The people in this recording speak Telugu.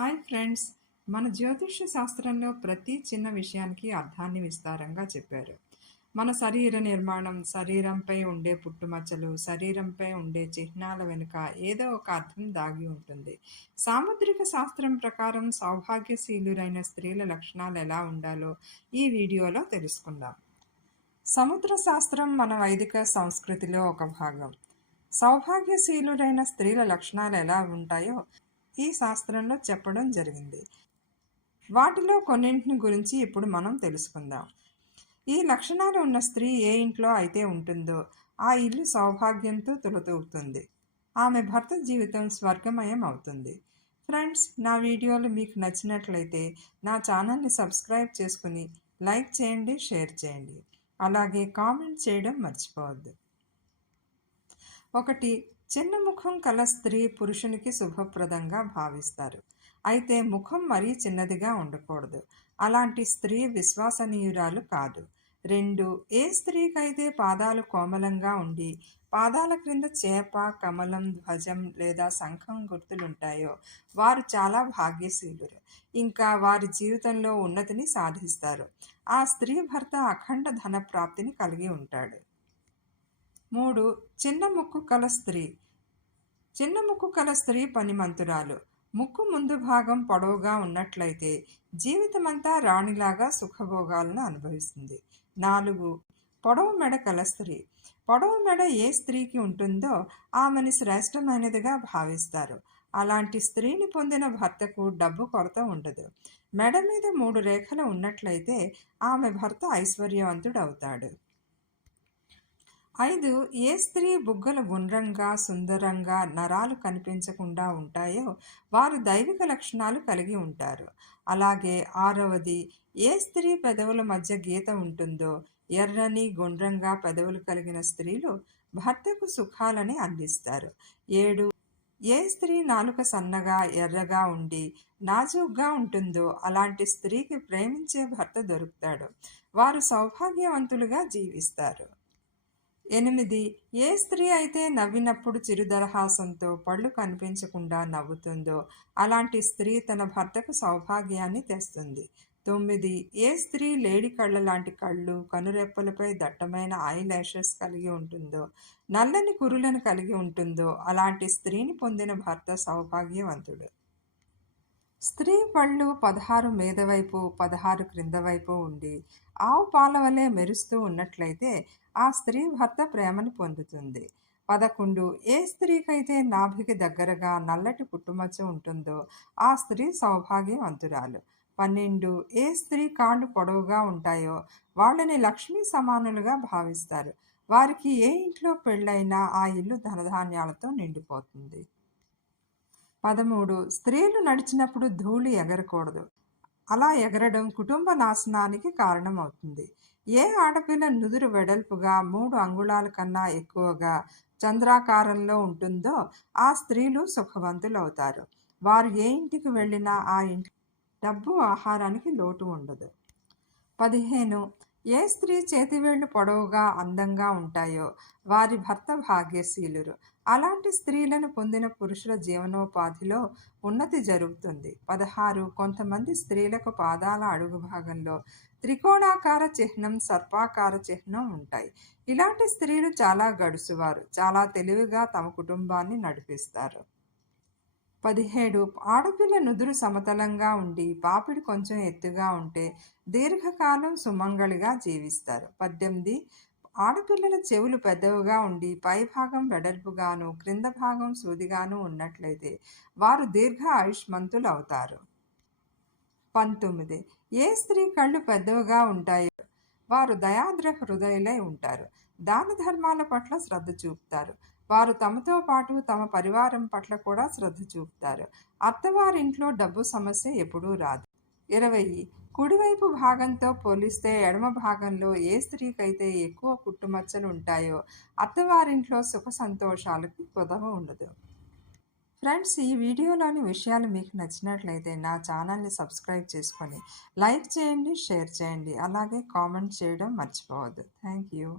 Hi friends. మన జ్యోతిష్య శాస్త్రంలో ప్రతి చిన్న విషయానికి అర్థాన్ని విస్తారంగా చెప్పారు. మన శరీర నిర్మాణం, శరీరంపై ఉండే పుట్టుమచ్చలు, శరీరంపై ఉండే చిహ్నాల వెనుక ఏదో ఒక అర్థం దాగి ఉంటుంది. సాముద్రిక శాస్త్రం ప్రకారం సౌభాగ్యశీలురైన స్త్రీల లక్షణాలు ఎలా ఉండాలో ఈ వీడియోలో తెలుసుకుందాం. సముద్ర శాస్త్రం మన వైదిక సంస్కృతిలో ఒక భాగం. సౌభాగ్యశీలురైన స్త్రీల లక్షణాలు ఎలా ఉంటాయో ఈ శాస్త్రంలో చెప్పడం జరిగింది. వాటిలో కొన్నింటిని గురించి ఇప్పుడు మనం తెలుసుకుందాం. ఈ లక్షణాలు ఉన్న స్త్రీ ఏ ఇంట్లో అయితే ఉంటుందో ఆ ఇల్లు సౌభాగ్యంతో తులతూగుతుంది. ఆమె భర్త జీవితం స్వర్గమయం అవుతుంది. ఫ్రెండ్స్, నా వీడియోలు మీకు నచ్చినట్లయితే నా ఛానల్ని సబ్స్క్రైబ్ చేసుకుని లైక్ చేయండి, షేర్ చేయండి. అలాగే కామెంట్ చేయడం మర్చిపోవద్దు. 1. చిన్న ముఖం కల స్త్రీ పురుషునికి శుభప్రదంగా భావిస్తారు. అయితే ముఖం మరీ చిన్నదిగా ఉండకూడదు. అలాంటి స్త్రీ విశ్వసనీయురాలు కాదు. 2. ఏ స్త్రీకైతే పాదాలు కోమలంగా ఉండి పాదాల క్రింద చేప, కమలం, ధ్వజం లేదా శంఖం గుర్తులుంటాయో వారు చాలా భాగ్యశీలురు. ఇంకా వారి జీవితంలో ఉన్నతిని సాధిస్తారు. ఆ స్త్రీ భర్త అఖండ ధన ప్రాప్తిని కలిగి ఉంటాడు. 3. చిన్న ముక్కు కల స్త్రీ. చిన్న ముక్కు కల స్త్రీ పనిమంతురాలు. ముక్కు ముందు భాగం పొడవుగా ఉన్నట్లయితే జీవితమంతా రాణిలాగా సుఖభోగాలను అనుభవిస్తుంది. 4. పొడవు మెడ కల స్త్రీ. పొడవు మెడ ఏ స్త్రీకి ఉంటుందో ఆమెను శ్రేష్టమైనదిగా భావిస్తారు. అలాంటి స్త్రీని పొందిన భర్తకు డబ్బు కొరత ఉండదు. మెడ మీద 3 రేఖలు ఉన్నట్లయితే ఆమె భర్త ఐశ్వర్యవంతుడవుతాడు. 5. ఏ స్త్రీ బుగ్గలు గుండ్రంగా, సుందరంగా, నరాలు కనిపించకుండా ఉంటాయో వారు దైవిక లక్షణాలు కలిగి ఉంటారు. అలాగే 6వది, ఏ స్త్రీ పెదవుల మధ్య గీత ఉంటుందో, ఎర్రని, గుండ్రంగా పెదవులు కలిగిన స్త్రీలు భర్తకు సుఖాలని అందిస్తారు. 7. ఏ స్త్రీ నాలుక సన్నగా, ఎర్రగా ఉండి నాజూగ్గా ఉంటుందో అలాంటి స్త్రీకి ప్రేమించే భర్త దొరుకుతాడు. వారు సౌభాగ్యవంతులుగా జీవిస్తారు. 8. ఏ స్త్రీ అయితే నవ్వినప్పుడు చిరుదరహాసంతో పళ్ళు కనిపించకుండా నవ్వుతుందో అలాంటి స్త్రీ తన భర్తకు సౌభాగ్యాన్ని తెస్తుంది. 9. ఏ స్త్రీ లేడి కళ్ళ లాంటి కళ్ళు, కనురెప్పలపై దట్టమైన ఐ లాషెస్ కలిగి ఉంటుందో, నల్లని కురులను కలిగి ఉంటుందో అలాంటి స్త్రీని పొందిన భర్త సౌభాగ్యవంతుడు. స్త్రీ పళ్ళు 16 మీదవైపు, 16 క్రింద వైపు ఉండి ఆవు పాల వలె మెరుస్తూ ఉన్నట్లయితే ఆ స్త్రీ భర్త ప్రేమను పొందుతుంది. 11. ఏ స్త్రీకైతే నాభికి దగ్గరగా నల్లటి పుట్టుమచ్చ ఉంటుందో ఆ స్త్రీ సౌభాగ్యవంతురాలు. 12. ఏ స్త్రీ కాళ్ళు పొడవుగా ఉంటాయో వాళ్ళని లక్ష్మీ సమానులుగా భావిస్తారు. వారికి ఏ ఇంట్లో పెళ్ళైనా ఆ ఇల్లు ధనధాన్యాలతో నిండిపోతుంది. 13. స్త్రీలు నడిచినప్పుడు ధూళి ఎగరకూడదు. అలా ఎగరడం కుటుంబ నాశనానికి కారణమవుతుంది. ఏ ఆడపిల్ల నుదురు వెడల్పుగా 3 అంగుళాల కన్నా ఎక్కువగా చంద్రాకారంలో ఉంటుందో ఆ స్త్రీలు సుఖవంతులవుతారు. వారు ఏ ఇంటికి వెళ్ళినా ఆ ఇంటి డబ్బు, ఆహారానికి లోటు ఉండదు. 15. ఏ స్త్రీ చేతివేళ్లు పొడవుగా, అందంగా ఉంటాయో వారి భర్త భాగ్యశీలురు. అలాంటి స్త్రీలను పొందిన పురుషుల జీవనోపాధిలో ఉన్నతి జరుగుతుంది. 16. కొంతమంది స్త్రీలకు పాదాల అడుగు భాగంలో త్రికోణాకార చిహ్నం, సర్పాకార చిహ్నం ఉంటాయి. ఇలాంటి స్త్రీలు చాలా గడుసువారు, చాలా తెలివిగా తమ కుటుంబాన్ని నడిపిస్తారు. 17. ఆడపిల్ల నుదురు సమతలంగా ఉండి పాపిడి కొంచెం ఎత్తుగా ఉంటే దీర్ఘకాలం సుమంగళిగా జీవిస్తారు. 18. ఆడపిల్లల చెవులు పెద్దవిగా ఉండి పైభాగం వెడల్పుగాను క్రింద భాగం సూదిగాను ఉన్నట్లయితే వారు దీర్ఘ ఆయుష్మంతులు అవుతారు. 19. ఏ స్త్రీ కళ్ళు పెద్దవిగా ఉంటాయో వారు దయాద్ర హృదయులై ఉంటారు. దాన ధర్మాల పట్ల శ్రద్ధ చూపుతారు. వారు తమతో పాటు తమ పరివారం పట్ల కూడా శ్రద్ధ చూపుతారు. అత్తవారింట్లో డబ్బు సమస్య ఎప్పుడూ రాదు. 20. కుడివైపు భాగంతో పోలిస్తే ఎడమ భాగంలో ఏ స్త్రీకైతే ఎక్కువ పుట్టుమచ్చలు ఉంటాయో అత్తవారింట్లో సుఖ సంతోషాలకు కొదవ ఉండదు. ఫ్రెండ్స్, ఈ వీడియోలోని విషయాలు మీకు నచ్చినట్లయితే నా ఛానల్ని సబ్స్క్రైబ్ చేసుకొని లైక్ చేయండి, షేర్ చేయండి. అలాగే కామెంట్ చేయడం మర్చిపోవద్దు. Thank you.